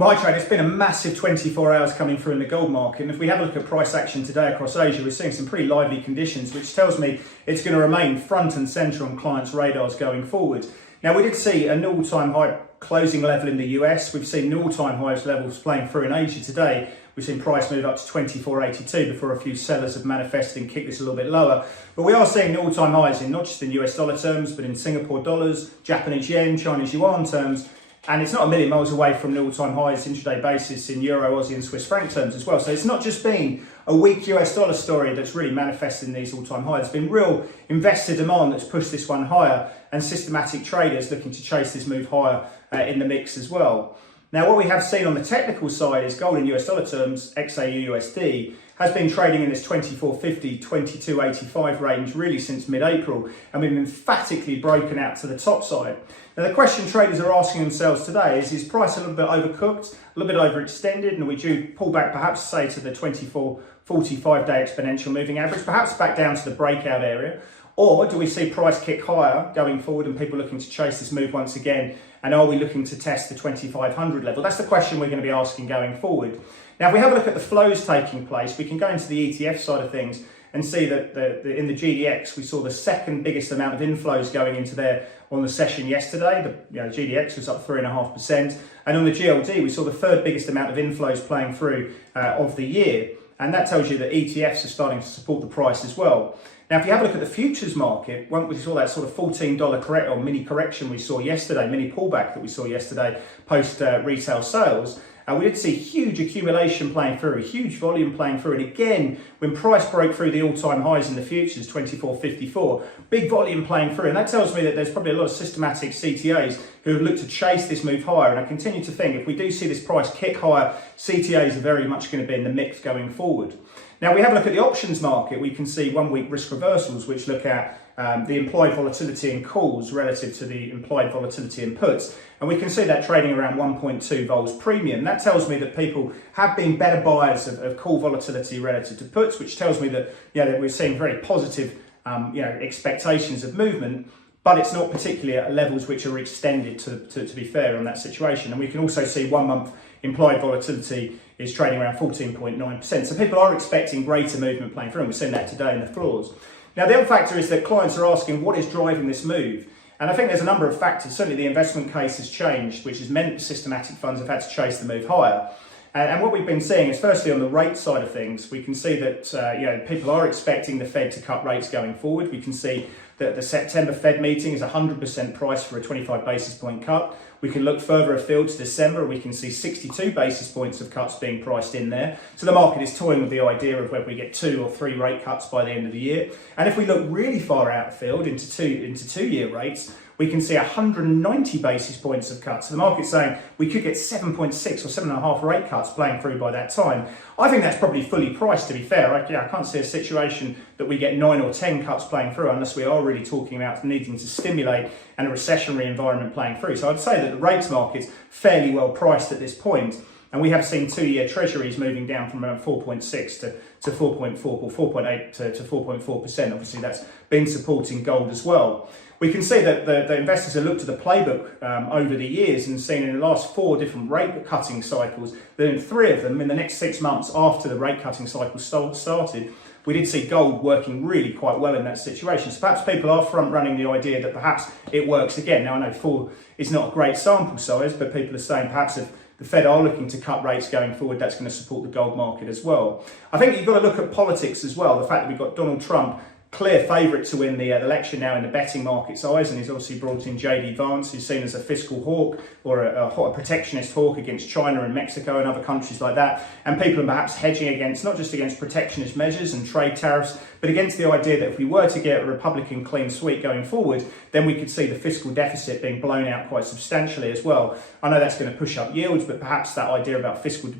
My trade, it's been a massive 24 hours coming through in the gold market, and if we have a look at price action today across Asia, we're seeing some pretty lively conditions, which tells me it's going to remain front and centre on clients' radars going forward. Now, we did see an all-time high closing level in the US. We've seen all-time highest levels playing through in Asia today. We've seen price move up to 24.82 before a few sellers have manifested and kicked this a little bit lower. But we are seeing all-time highs in not just in US dollar terms, but in Singapore dollars, Japanese yen, Chinese yuan terms. And it's not a million miles away from the all-time highs intraday basis in Euro, Aussie and Swiss franc terms as well. So it's not just been a weak US dollar story that's really manifested in these all-time highs. There's been real investor demand that's pushed this one higher, and systematic traders looking to chase this move higher in the mix as well. Now, what we have seen on the technical side is gold in US dollar terms, XAUUSD, has been trading in this 24.50, 22.85 range really since mid-April, and we've emphatically broken out to the top side. Now, the question traders are asking themselves today is price a little bit overcooked, a little bit overextended, and we do pull back perhaps, say, to the 24, 45-day exponential moving average, perhaps back down to the breakout area? Or do we see price kick higher going forward and people looking to chase this move once again? And are we looking to test the 2,500 level? That's the question we're going to be asking going forward. Now, if we have a look at the flows taking place, we can go into the ETF side of things and see that in the GDX, we saw the second biggest amount of inflows going into there on the session yesterday. The GDX was up 3.5%. And on the GLD, we saw the third biggest amount of inflows playing through of the year. And that tells you that ETFs are starting to support the price as well. Now, if you have a look at the futures market, we saw that sort of $14 correct or mini correction we saw yesterday, mini pullback that we saw yesterday post retail sales. We did see huge accumulation playing through, a huge volume playing through. And again, when price broke through the all-time highs in the futures, 24.54, big volume playing through. And that tells me that there's probably a lot of systematic CTAs who have looked to chase this move higher. And I continue to think if we do see this price kick higher, CTAs are very much going to be in the mix going forward. Now, we have a look at the options market. We can see 1 week risk reversals, which look at the implied volatility in calls relative to the implied volatility in puts. And we can see that trading around 1.2 vols premium. That tells me that people have been better buyers of call volatility relative to puts, which tells me that, that we're seeing very positive expectations of movement, but it's not particularly at levels which are extended to be fair on that situation. And we can also see 1 month implied volatility is trading around 14.9%. So people are expecting greater movement playing through, and we're seeing that today in the floors. Now, the other factor is that clients are asking what is driving this move. And I think there's a number of factors. Certainly the investment case has changed, which has meant systematic funds have had to chase the move higher. And what we've been seeing is firstly on the rate side of things, we can see that people are expecting the Fed to cut rates going forward. We can see that the September Fed meeting is 100% priced for a 25 basis point cut. We can look further afield to December, we can see 62 basis points of cuts being priced in there. So the market is toying with the idea of whether we get 2 or 3 rate cuts by the end of the year. And if we look really far out afield into 2-year rates, we can see 190 basis points of cuts. So the market's saying we could get 7.6 or 7.5 rate cuts playing through by that time. I think that's probably fully priced, to be fair. I can't see a situation that we get 9 or 10 cuts playing through unless we are really talking about needing to stimulate and a recessionary environment playing through. So I'd say that the rates market's fairly well priced at this point. And we have seen 2-year treasuries moving down from around 4.6 to 4.4 or 4.8 to 4.4%. Obviously, that's been supporting gold as well. We can see that the investors have looked at the playbook over the years and seen in the last 4 different rate cutting cycles, that in 3 of them, in the next 6 months after the rate cutting cycle started, we did see gold working really quite well in that situation. So perhaps people are front running the idea that perhaps it works again. Now, I know 4 is not a great sample size, but people are saying perhaps if the Fed are looking to cut rates going forward, that's going to support the gold market as well. I think you've got to look at politics as well. The fact that we've got Donald Trump, clear favourite to win the election now in the betting market's eyes, and he's obviously brought in JD Vance, who's seen as a fiscal hawk or a protectionist hawk against China and Mexico and other countries like that. And people are perhaps hedging against, not just against protectionist measures and trade tariffs, but against the idea that if we were to get a Republican clean sweep going forward, then we could see the fiscal deficit being blown out quite substantially as well. I know that's going to push up yields, but perhaps that idea about fiscal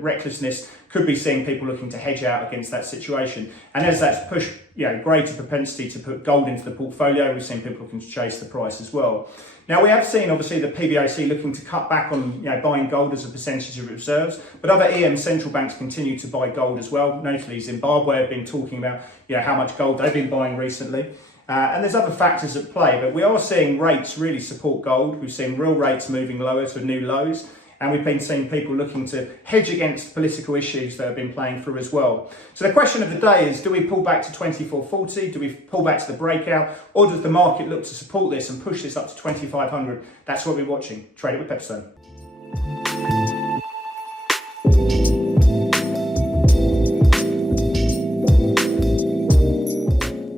recklessness could be seeing people looking to hedge out against that situation. And as that's pushed greater propensity to put gold into the portfolio, we've seen people looking to chase the price as well. Now, we have seen obviously the PBOC looking to cut back on buying gold as a percentage of reserves, but other EM central banks continue to buy gold as well. Notably, Zimbabwe have been talking about how much gold they've been buying recently. And there's other factors at play, but we are seeing rates really support gold. We've seen real rates moving lower to new lows. and we've been seeing people looking to hedge against political issues that have been playing through as well. So the question of the day is, do we pull back to 2440? Do we pull back to the breakout? Or does the market look to support this and push this up to 2500? That's what we're watching. Trade it with Pepperstone.